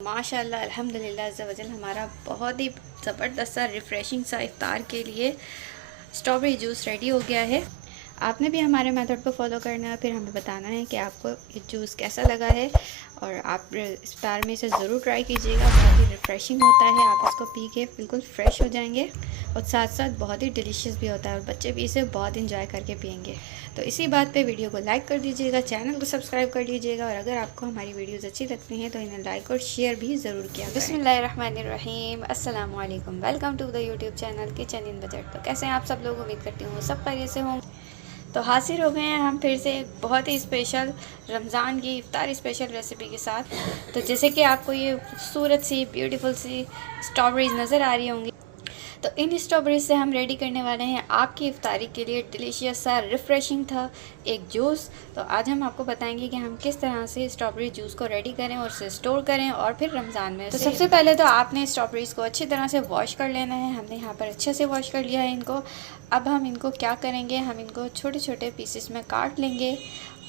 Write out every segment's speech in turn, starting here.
माशाल्लाह अल्हम्दुलिल्लाह अज़्ज़ा वजल हमारा बहुत ही ज़बरदस्त सा रिफ़्रेशिंग सा इफ़्तार के लिए स्ट्रॉबेरी जूस रेडी हो गया है। आपने भी हमारे मेथड को फॉलो करना है, फिर हमें बताना है कि आपको ये जूस कैसा लगा है। और आप इफ्तार में इसे ज़रूर ट्राई कीजिएगा, बहुत ही रिफ़्रेशिंग होता है। आप इसको पी के बिल्कुल फ्रेश हो जाएंगे और साथ साथ बहुत ही डिलीशियस भी होता है और बच्चे भी इसे बहुत इंजॉय करके पियेंगे। तो इसी बात पे वीडियो को लाइक कर दीजिएगा, चैनल को सब्सक्राइब कर लीजिएगा और अगर आपको हमारी वीडियोज़ अच्छी लगती हैं तो इन्हें लाइक और शेयर भी ज़रूर किया करें। बिस्मिल्लाहिर्रहमानिर्रहीम, अस्सलाम वालेकुम, welcome to the YouTube channel kitchen in budget. तो कैसे हैं आप सब लोग? उम्मीद करती हूँ सब खैरियत से हों। तो हाजिर हो गए हैं हम फिर से एक बहुत ही स्पेशल रमज़ान की इफ्तार स्पेशल रेसिपी के साथ। तो जैसे कि आपको ये खूबसूरत सी ब्यूटीफुल सी स्ट्रॉबेरीज़ नज़र आ रही होंगी, तो इन स्ट्रॉबेरी से हम रेडी करने वाले हैं आपकी इफ्तारी के लिए डिलीशियस सा रिफ़्रेशिंग था एक जूस। तो आज हम आपको बताएंगे कि हम किस तरह से स्ट्रॉबेरी जूस को रेडी करें और उसे स्टोर करें और फिर रमज़ान में। तो सबसे पहले तो आपने स्ट्रॉबेरीज़ को अच्छी तरह से वॉश कर लेना है। हमने यहाँ पर अच्छे से वॉश कर लिया है इनको। अब हम इनको क्या करेंगे, हम इनको छोटे छोटे पीसेस में काट लेंगे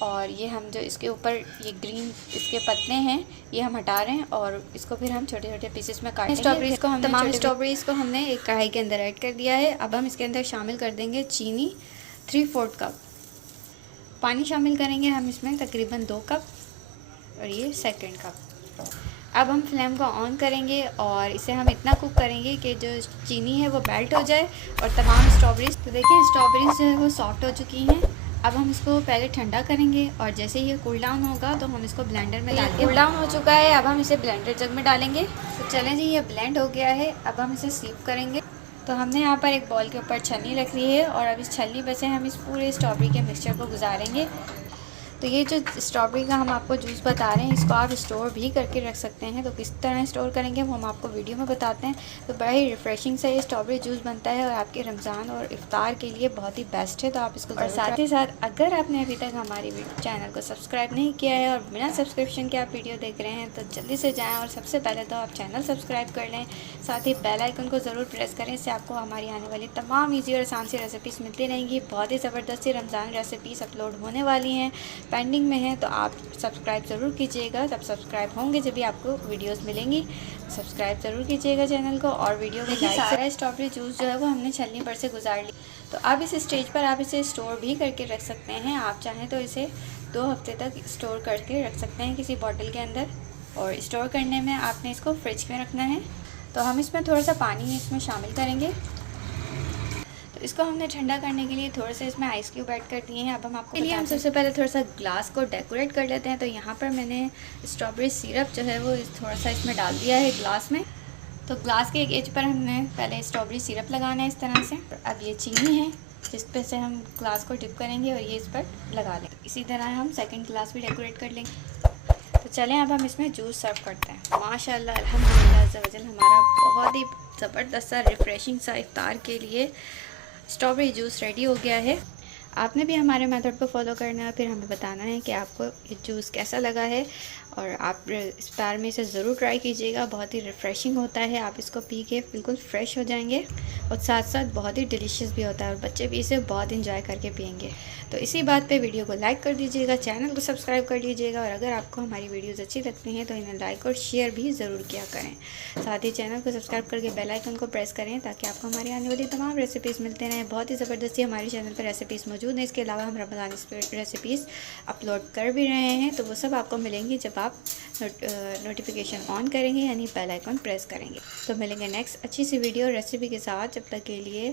और ये हम जो इसके ऊपर ये ग्रीन इसके पत्ते हैं ये हम हटा रहे हैं और इसको फिर हम छोटे छोटे पीसेस में काटेंगे। तमाम स्ट्रॉबेरीज़ को हमने एक कढ़ाई के अंदर ऐड कर दिया है। अब हम इसके अंदर शामिल कर देंगे चीनी 3/4 कप, पानी शामिल करेंगे हम इसमें तकरीबन 2 कप और ये सेकंड कप। अब हम फ्लेम को ऑन करेंगे और इसे हम इतना कुक करेंगे कि जो चीनी है वो मेल्ट हो जाए और तमाम स्ट्रॉबेरीज, तो देखिए स्ट्रॉबेरीज जो है वो सॉफ्ट हो चुकी हैं। अब हम इसको पहले ठंडा करेंगे और जैसे ये कूल डाउन होगा तो हम इसको ब्लेंडर में डालेंगे। कूल डाउन हो चुका है, अब हम इसे ब्लेंडर जग में डालेंगे। तो चलें जी, ये ब्लेंड हो गया है। अब हम इसे सीव करेंगे। तो हमने यहाँ पर एक बॉल के ऊपर छन्नी रख ली है और अब इस छन्नी पर से हम इस पूरे स्ट्रॉबेरी के मिक्सचर को गुजारेंगे। तो ये जो स्ट्रॉबेरी का हम आपको जूस बता रहे हैं, इसको आप स्टोर भी करके रख सकते हैं। तो किस तरह स्टोर करेंगे वो हम आपको वीडियो में बताते हैं। तो बड़ा ही रिफ़्रेशिंग से ये स्ट्रॉबेरी जूस बनता है और आपके रमज़ान और इफ्तार के लिए बहुत ही बेस्ट है। तो आप इसको, और साथ ही साथ अगर आपने अभी तक हमारी चैनल को सब्सक्राइब नहीं किया है और बिना सब्सक्रिप्शन के आप वीडियो देख रहे हैं तो जल्दी से जाएँ और सबसे पहले तो आप चैनल सब्सक्राइब कर लें, साथ ही बेल आइकन को ज़रूर प्रेस करें। इससे आपको हमारी आने वाली तमाम ईजी और आसान सी रेसिपीज़ मिलती रहेंगी। बहुत ही ज़बरदस्त सी रमज़ान रेसिपीज़ अपलोड होने वाली हैं, पेंडिंग में है, तो आप सब्सक्राइब ज़रूर कीजिएगा। तब सब्सक्राइब होंगे जब भी आपको वीडियोस मिलेंगी। सब्सक्राइब ज़रूर कीजिएगा चैनल को और वीडियो को लाइक। सारा स्ट्रॉबेरी जूस जो है वो हमने छलनी पर से गुजार ली। तो अब इस स्टेज पर आप इसे स्टोर भी करके रख सकते हैं। आप चाहें तो इसे 2 हफ्ते तक स्टोर करके रख सकते हैं किसी बॉटल के अंदर। और स्टोर करने में आपने इसको फ्रिज में रखना है। तो हम इसमें थोड़ा सा पानी इसमें शामिल करेंगे। तो इसको हमने ठंडा करने के लिए थोड़ा सा इसमें आइस क्यूब ऐड कर दिए हैं। अब हम आपको लिए हम सबसे पहले थोड़ा सा ग्लास को डेकोरेट कर लेते हैं। तो यहाँ पर मैंने स्ट्रॉबेरी सिरप जो है वो थोड़ा सा इसमें डाल दिया है ग्लास में। तो ग्लास के एक एज पर हमने पहले स्ट्रॉबेरी सिरप लगाना है इस तरह से। अब ये चीनी है जिस पे से हम ग्लास को डिप करेंगे और ये इस पर लगा लेंगे। इसी तरह हम सेकेंड ग्लास भी डेकोरेट कर लेंगे। तो चलें अब हम इसमें जूस सर्व करते हैं। माशाल्लाह अल्हम्दुलिल्लाह अज़्ज़ा वजल हमारा बहुत ही ज़बरदस्त सा रिफ़्रेशिंग सा इफ्तार के लिए स्ट्रॉबेरी जूस रेडी हो गया है। आपने भी हमारे मेथड को फॉलो करना है, फिर हमें बताना है कि आपको ये जूस कैसा लगा है। और आप इफ्तार में इसे ज़रूर ट्राई कीजिएगा, बहुत ही रिफ़्रेशिंग होता है। आप इसको पी के बिल्कुल फ्रेश हो जाएंगे और साथ साथ बहुत ही डिलीशियस भी होता है और बच्चे भी इसे बहुत इंजॉय करके पियेंगे। तो इसी बात पे वीडियो को लाइक कर दीजिएगा, चैनल को सब्सक्राइब कर लीजिएगा और अगर आपको हमारी वीडियोज़ अच्छी लगती हैं तो इन्हें लाइक और शेयर भी ज़रूर किया करें। साथ ही चैनल को सब्सक्राइब करके बेल आइकन को प्रेस करें ताकि आपको हमारी आने वाली तमाम रेसिपीज़ मिलते रहें। बहुत ही ज़बरदस्ती हमारे चैनल पर रेसिपीज़ मौजूद हैं। इसके अलावा हम रमज़ान रेसिपीज़ अपलोड कर भी रहे हैं, तो वो सब आपको मिलेंगी जब आप नोटिफिकेशन ऑन करेंगे यानी बेल आइकन प्रेस करेंगे। तो मिलेंगे नेक्स्ट अच्छी सी वीडियो रेसिपी के साथ। जब तक के लिए